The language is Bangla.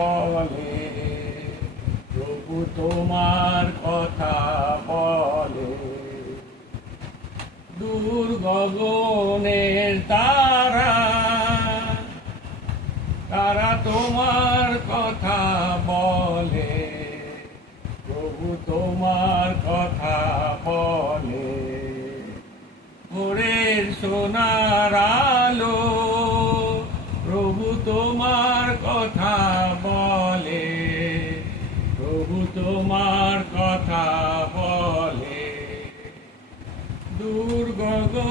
বলে, প্রভু তোমার কথা বলে। দূর গগনের তারা, তারা তোমার কথা বলে, প্রভু তোমার কথা বলে। ভোরের সোনার আলো, প্রভু তোমার কথা বলে, প্রভু তোমার কথা বলে। দূর গগনের